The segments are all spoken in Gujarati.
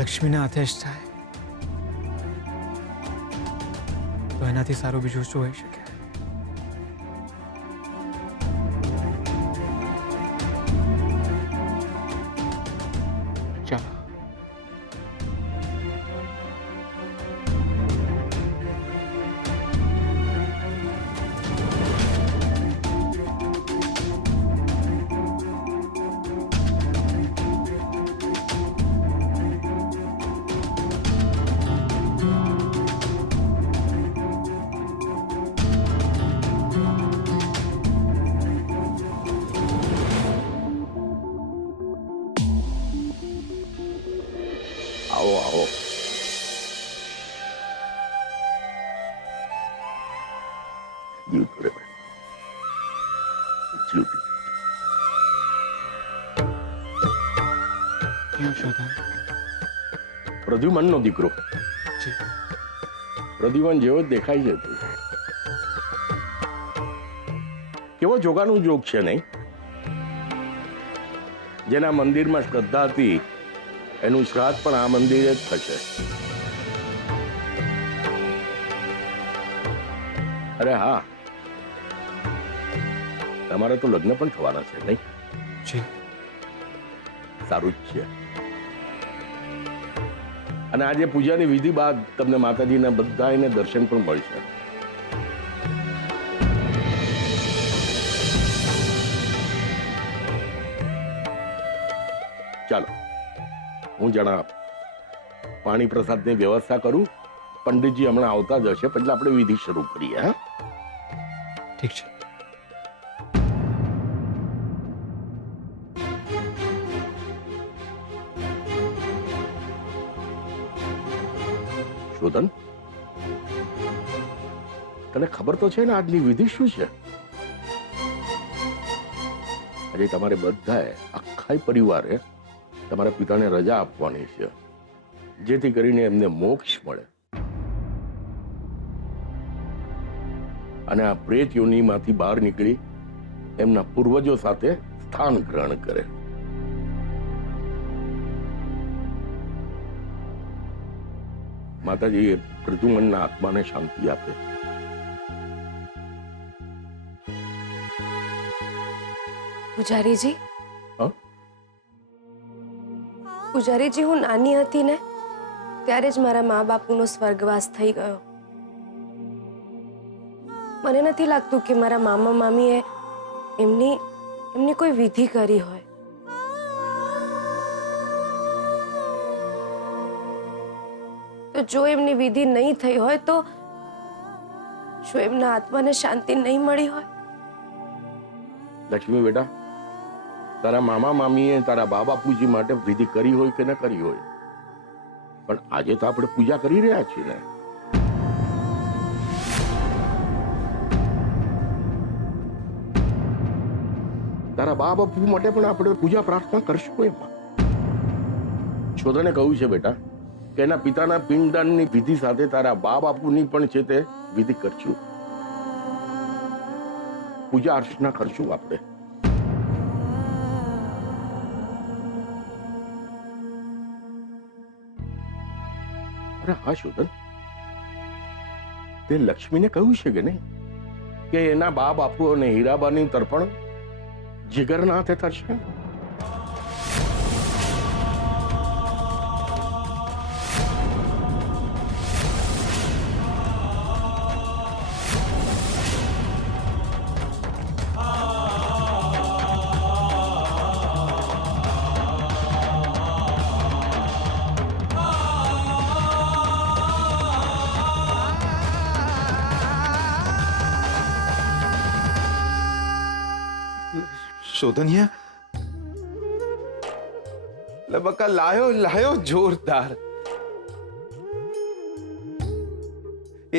લક્ષ્મીના હાથે જ થાય તો એનાથી સારું બીજું શું હોઈ શકે? ચાલો. આવો આવો. ક્યાં શોધન? પ્રદ્યુમનનો દીકરો. જી. પ્રદ્યુમન જેવો જ દેખાય છે તું. કેવો જોગાનું જોગ છે નહીં? જેના મંદિરમાં શ્રદ્ધા હતી એનું શ્રાદ્ધ પણ આ મંદિરે જ થશે. અરે હા, તમારે તો લગ્ન પણ થવાના છે નહીં? જી. સારું જ છે. અને આજે પૂજાની વિધિ બાદ તમને માતાજીના બધાને દર્શન પણ મળશે. ચાલો હું જણાવ પાણી પ્રસાદની વ્યવસ્થા કરું. પંડિતજી હમણાં આવતા જ હશે, પછી આપણે વિધિ શરૂ કરીએ. હા, ઠીક છે. શોધન, તને ખબર તો છે ને આજની વિધિ શું છે? આજે તમારે બધાએ આખા પરિવારે તમારા પિતાને રજા આપવાની છે, જેથી કરીને એમને મોક્ષ મળે અને આ પ્રેત યોનિમાંથી બહાર નીકળી એમના પૂર્વજો સાથે સ્થાન ગ્રહણ કરે. માતાજી પ્રદ્યુમનના આત્માને શાંતિ આપે. પૂજારીજી, હા? પૂજારીજી, હું નાની હતી ને ત્યારે જ મારા મા બાપુનો સ્વર્ગવાસ થઈ ગયો. મને નથી લાગતું કે મારા મામા મામીએ એમની કોઈ વિધિ કરી હોય. તો જો એમની વિધિ નહીં થઈ હોય તો શું એમના આત્માને શાંતિ નહીં મળી હોય? લક્ષ્મી બેટા, તારા મામા મામીએ તારા બા બાપુજી માટે વિધિ કરી હોય કે ન કરી હોય, પણ આજે તો આપણે પૂજા કરી રહ્યા છીએ ને. તારા બા બાપુ માટે પણ આપણે પૂજા પ્રાર્થના કરશું. એમાં શોધને કહ્યું છે બેટા કે એના પિતાના પિંડદાનની વિધિ સાથે તારા બા બાપુની પણ છે તે વિધિ કરશું. પૂજા અર્ચના કરશું આપણે. અરે હા શોધન, તે લક્ષ્મીને કહ્યું છે કે નહીં કે એના બા બાપુ અને હીરાબાની તર્પણ જીગરના હાથે થશે? શોધનિયા, લબકા લાયો જોરદાર.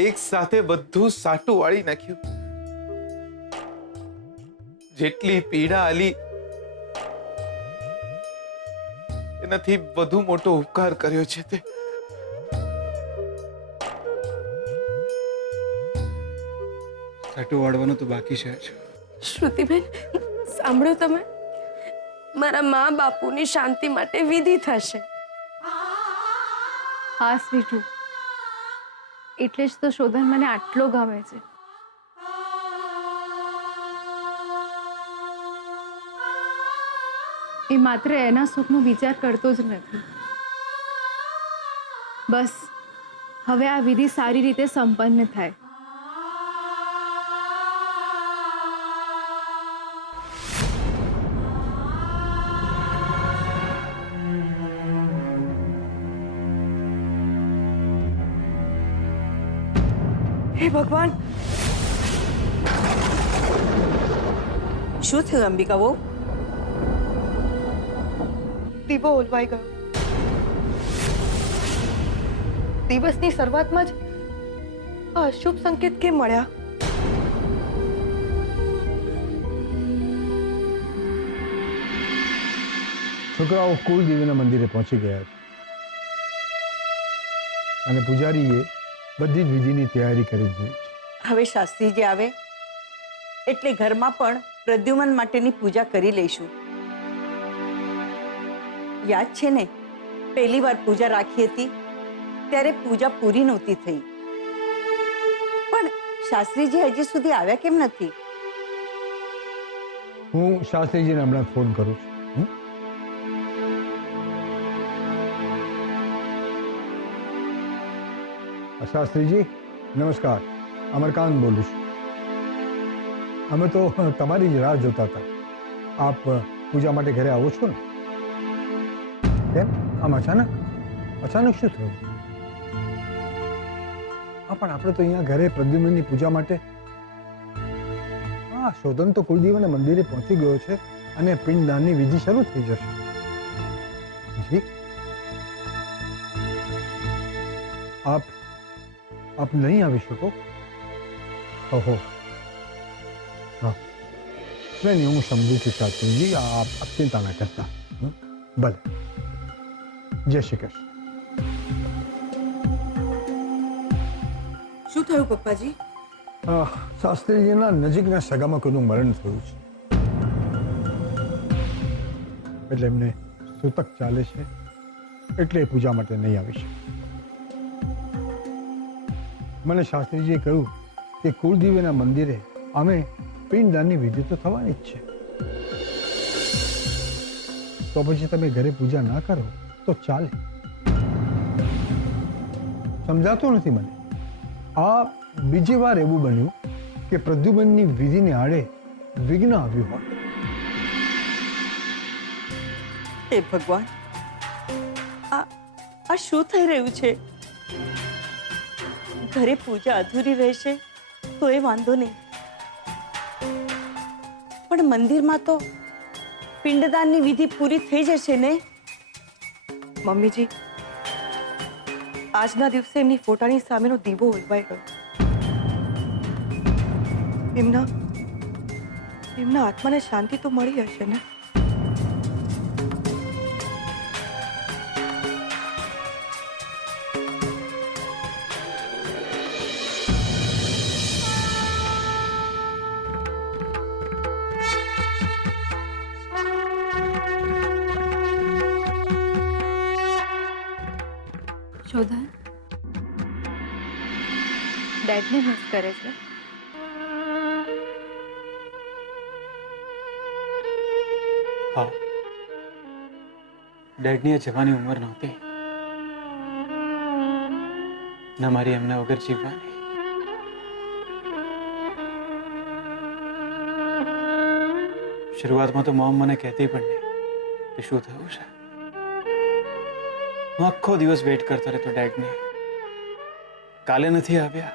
એક સાથે બધું સાટું વાળી નાખ્યું. જેટલી પીડા આલી એનાથી વધુ મોટો ઉપકાર કર્યો છે તે. સાટું વાળવાનું તો બાકી છે જ. શ્રુતિબેન, સાંભળ્યું તમે? મારા મા બાપુની શાંતિ માટે વિધિ થશે. હા સ્વીટુ, એટલે જ તો શોધન મને આટલો ગમે છે. એ માત્ર એના સુખનો વિચાર કરતો જ નથી. બસ હવે આ વિધિ સારી રીતે સંપન્ન થાય. હે ભગવાન, શું થયું અંબિકા બહુ? દીવો ઓલવાઈ ગયો. દિવસની શરૂઆતમાં જ આ અશુભ સંકેત કેમ મળ્યા? છોકરાઓ કુળદેવીના મંદિરે પહોંચી ગયા છે અને પૂજારીએ બધી જ વિધિની તૈયારી કરી દીધી છે. હવે શાસ્ત્રીજી આવે એટલે ઘરમાં પણ પ્રદ્યુમન માટેની પૂજા કરી લઈશું. યાદ છે ને, પહેલી વાર પૂજા રાખી હતી ત્યારે પૂજા પૂરી નહોતી થઈ, પણ શાસ્ત્રીજી હજી સુધી આવ્યા કેમ નથી? હું શાસ્ત્રીજીને હમણાં ફોન કરું છું. શાસ્ત્રીજી નમસ્કાર, અમરકાંત બોલું છું. અમે તો તમારી જ રાહ જોતા હતા. આપ પૂજા માટે ઘરે આવો છો ને? કેમ આમ અચાનક શું થયું? હા, પણ આપણે તો અહીંયા ઘરે પ્રદ્યુમનની પૂજા માટે. હા, શોધન તો કુળદેવીના મંદિરે પહોંચી ગયો છે અને પિંડદાનની વિધિ શરૂ થઈ જશે. જી, આપ નહીં આવી શકો? ઓહો, હા, નહીં, હું સમજુ છું શાસ્ત્રીજી, આપ ચિંતા ના કરતા. ભલે, જય શ્રી કૃષ્ણ. શું થયું પપ્પાજી? શાસ્ત્રીજીના નજીકના સગામાં કોઈનું મરણ થયું છે, એટલે એમને સૂતક ચાલે છે, એટલે એ પૂજા માટે નહીં આવી શકે. મને શાસ્ત્રીજીએ કહ્યું કે કુળદેવીના મંદિરે અમે પિંડદાનની વિધિ તો થવાની જ છે, તો પછી તમે ઘરે પૂજા ના કરો તો ચાલે. સમજાતું નથી મને. આ બીજી વાર એવું બન્યું કે પ્રદ્યુમનની વિધિને આડે વિઘ્ન આવ્યું હોય. હે ભગવાન, આ શું થઈ રહ્યું છે? ઘરે પૂજા અધૂરી રહેશે તો એ વાંધો નહીં, પણ મંદિરમાં તો પિંડદાનની વિધિ પૂરી થઈ જશે ને? મમ્મીજી, આજના દિવસે એમની ફોટાની સામેનો દીવો ઓલવાઈ ગયો. એમના આત્માને શાંતિ તો મળી હશે ને? શોધન ડેડને મિસ કરે છે. હા, ડેડની જવાની ઉંમર નહોતી, ન મારી એમના વગર જીવવાની. શરૂઆતમાં તો મોમ મને કહેતી પણ નહીં કે શું થયું છે. હું આખો દિવસ વેઇટ કરતો રહેતો ડેડની. કાલે નથી આવ્યા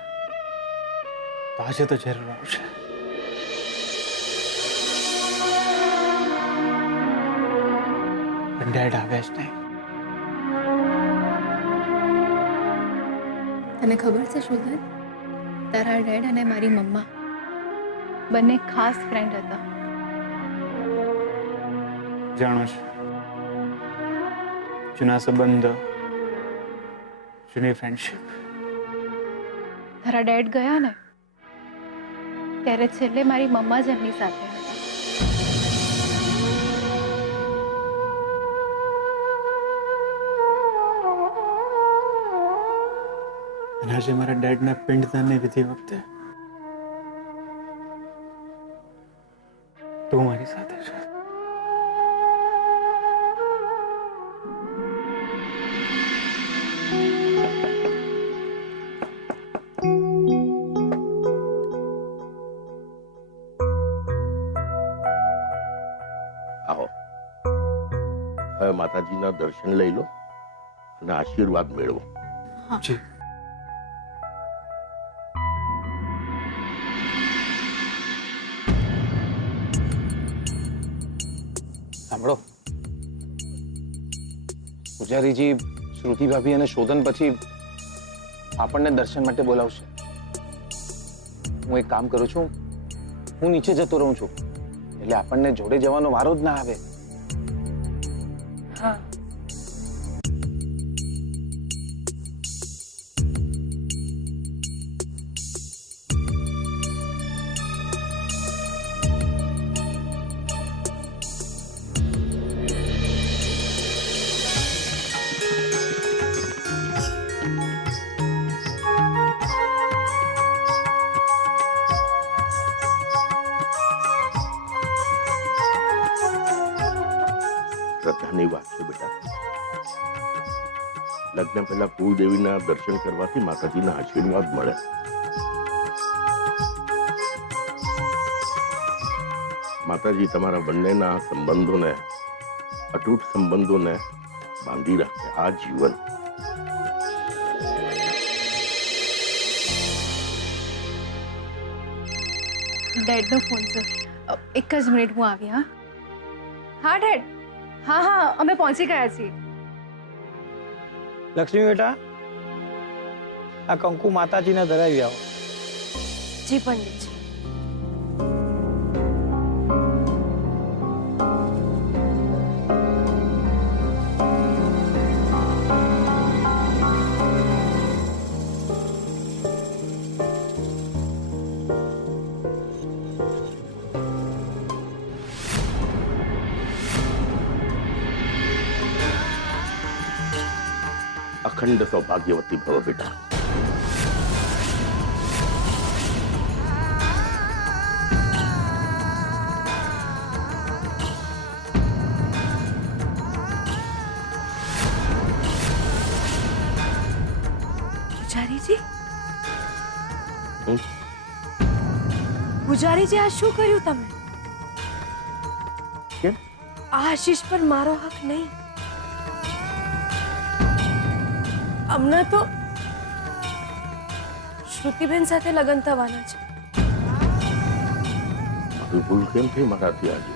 તો આજે તો જરૂર આવશે. પણ ડેડ આવ્યા જ નહીં. તને ખબર છે શોધન, તારા ડેડ અને મારી મમ્મા બંને ખાસ ફ્રેન્ડ હતા. જાણો છો, જૂના સંબંધો, જૂની ફ્રેન્ડશિપ. તારા ડેડ ગયા ને ત્યારે છેલ્લે મારી મમ્મા જ એમની સાથે હતા. અને આજે મારા ડેડના પિંડદાનની વિધિ વખતે તું મારી સાથે છે. આવો, હવે માતાજીના દર્શન લઈ લો અને આશીર્વાદ મેળવો. જી. સાંભળો, પૂજારીજી શ્રુતિ ભાભી અને શોધન પછી આપણને દર્શન માટે બોલાવશે. હું એક કામ કરું છું, હું નીચે જતો રહું છું, એટલે આપણને જોડે જવાનો વારો જ ના આવે. હા. શ્રદ્ધાની વાત છે બેટા. લગ્ન પહેલા કુળદેવીના દર્શન કરવાથી માતાજીના આશીર્વાદ મળે. માતાજી તમારા બંનેના સંબંધોને, અતૂટ સંબંધોને બાંધી રાખે આ જીવન. ડેડનો ફોન છે. એક જ મિનિટ, હું આવી. હા હા ડેડ. હા હા, અમે પહોંચી ગયા છીએ. લક્ષ્મી બેટા, આ કંકુ માતાજીને ધરાવી આવો. જી પંડિતજી. અખંડ સૌભાગ્યવતી ભવ બેટા. પૂજારીજી, હમ? પૂજારીજી, આ શું કર્યું તમે? કેમ? આ આશીષ પર મારો હક નહીં. હમણાં તો શ્રુતિબેન સાથે લગ્ન થવાના છે. આવી ભૂલ કેમ થઈ મારાથી આજે?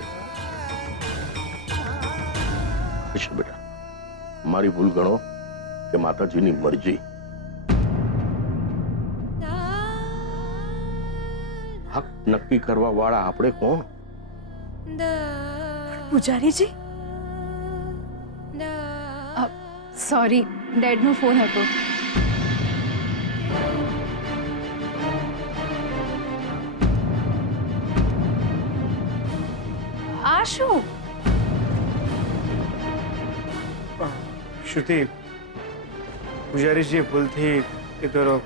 હશે બેટા, મારી ભૂલ ગણો કે માતાજીની મરજી. હક નક્કી કરવા વાળા આપણે કોણ? પૂજારીજી, સોરી, ડેડનો ફોન હતો. આ શું? શ્રુતિ, પૂજારીજીએ ભૂલથી એ દોરો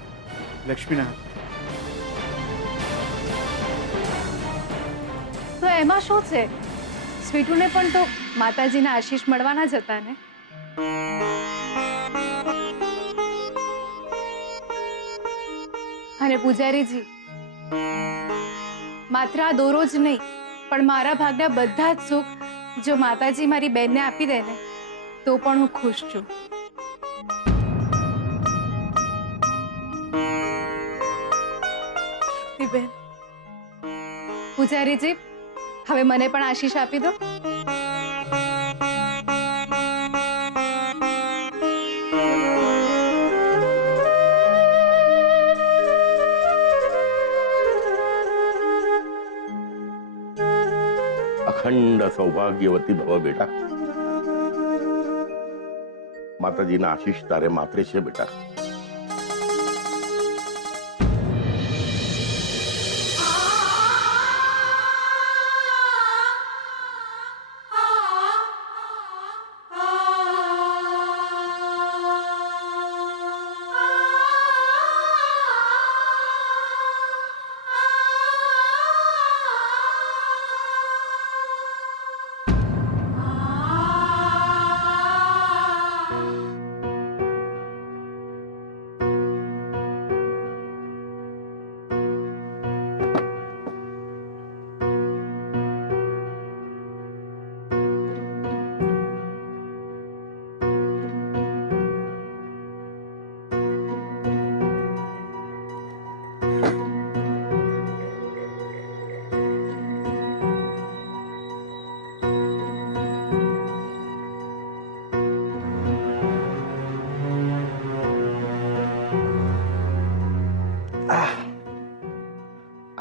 લક્ષ્મીના. તો એમાં શું છે? સ્વીટુને પણ તો માતાજીના આશીષ મળવાના જ હતા ને. અને પૂજારીજી, માત્ર આ દોરો જ નહીં, પણ મારા ભાગના બધા જ સુખ જો માતાજી મારી બેનને આપી દે ને, તો પણ હું ખુશ છું. બેન, પૂજારીજી, હવે મને પણ આશીષ આપી દો. અખંડ સૌભાગ્યવતી ભવ બેટા. માતાજીના આશીષ તારે માત્રે છે બેટા.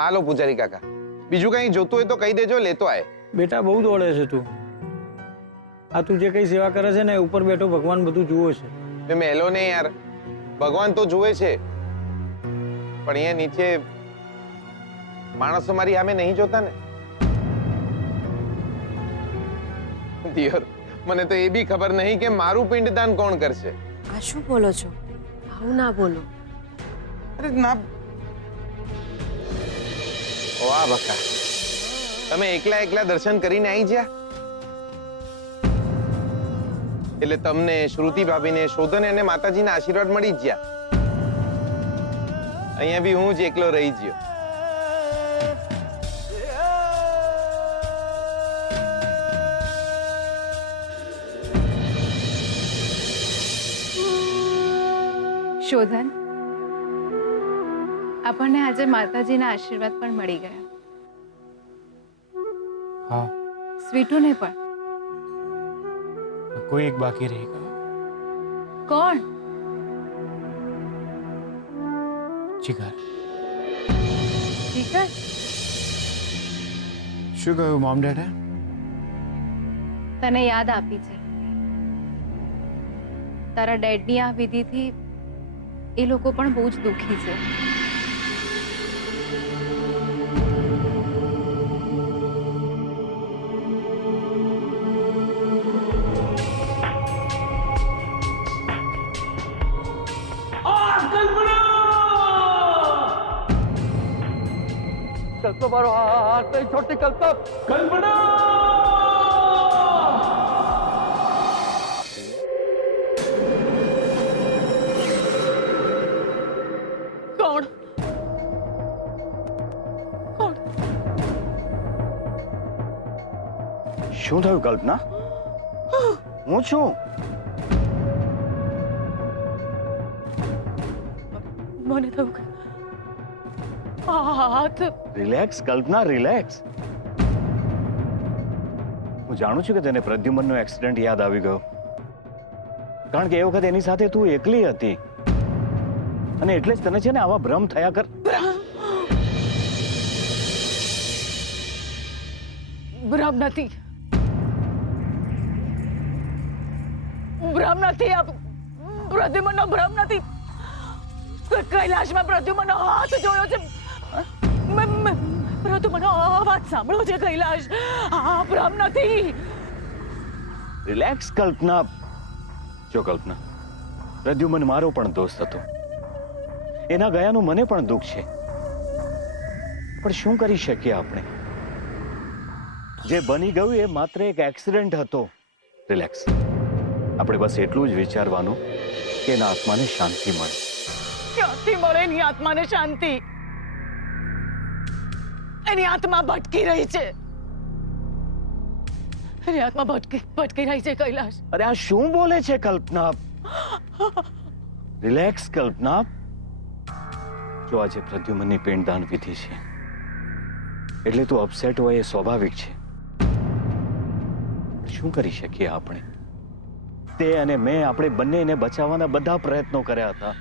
હાલો પૂજારી કાકા, બીજું કઈ જોતું હોય તો કહી દેજો, લેતો આય. બેટા બહુ દોડે છે તું. આ તું જે કઈ સેવા કરે છે ને ઉપર બેઠો ભગવાન બધું જુએ છે. બે મેલો ને યાર, ભગવાન તો જુએ છે પણ અહીંયા નીચે માણસો મારી સામે નહીં જોતા ને. દિયોર, મને તો એ બી ખબર નહીં કે મારું પિંડદાન કોણ કરશે. આ શું બોલો છો? આવું ના બોલો. અરે ના. વાહ બકા, તમે એકલા એકલા દર્શન કરીને આવી ગયા એટલે તમને, શ્રુતિ ભાભીને, શોધન અને માતાજીના આશીર્વાદ મળી જ ગયા. અહીંયા બી હું જ એકલો રહી ગયો. શોધન, આપણને આજે માતાજીના આશીર્વાદ પણ મળી ગયા. हाँ, સ્વીટુને પણ. कोई एक बाकी रह गया। કોણ? जिगर। જીગર? શું કહ્યું મોમ ડેડે? તને યાદ આપી છે. તારા ડેડની આ વિધિથી એ લોકો પણ બહુ જ દુઃખી છે. કલ્પ મારો હાથ નહીં છોડતી. કોણ? શું થયું કલ્પના? હું છું. મને થયું કે હાથ. રિલેક્સ કલ્પના, રિલેક્સ. હું જાણું છું કે તને પ્રદ્યુમનનો એક્સિડન્ટ યાદ આવી ગયો, કારણ કે એ વખત એની સાથે તું એકલી હતી અને એટલે જ તને છે ને આવા ભ્રમ થયા કર. ભ્રમ નથી. ભ્રમ નથી. આ પ્રદ્યુમનનો ભ્રમ નથી. કૈલાશમાં પ્રદ્યુમનનો હાથ જોયો છે. પ્રદ્યુમનનો અવાજ સાંભળ્યો છે. કૈલાશ, આ ભ્રમ નથી. રિલેક્સ કલ્પના. જો કલ્પના, પ્રદ્યુમન મારો પણ દોસ્ત હતો. એના ગયાનું મને પણ દુઃખ છે, પણ શું કરી શકીએ આપણે? જે બની ગયું એ માત્ર એક એક્સિડન્ટ હતો. રિલેક્સ. આપણે બસ એટલું જ વિચારવાનું કે એના આત્માને શાંતિ મળે. ક્યાંથી મળે એની આત્માને શાંતિ? એની આત્મા ભટકી રહી છે. એની આત્મા ભટકી રહી છે. કૈલાશ, અરે આ શું બોલે છે કલ્પના? રિલેક્સ કલ્પના. જો આજે પ્રદ્યુમનની પિંડદાન વિધિ છે એટલે તું અપસેટ હોય એ સ્વાભાવિક છે. શું કરી શકીએ આપણે? તે અને મેં, આપણે બંને એને બચાવવાના બધા પ્રયત્નો કર્યા હતા.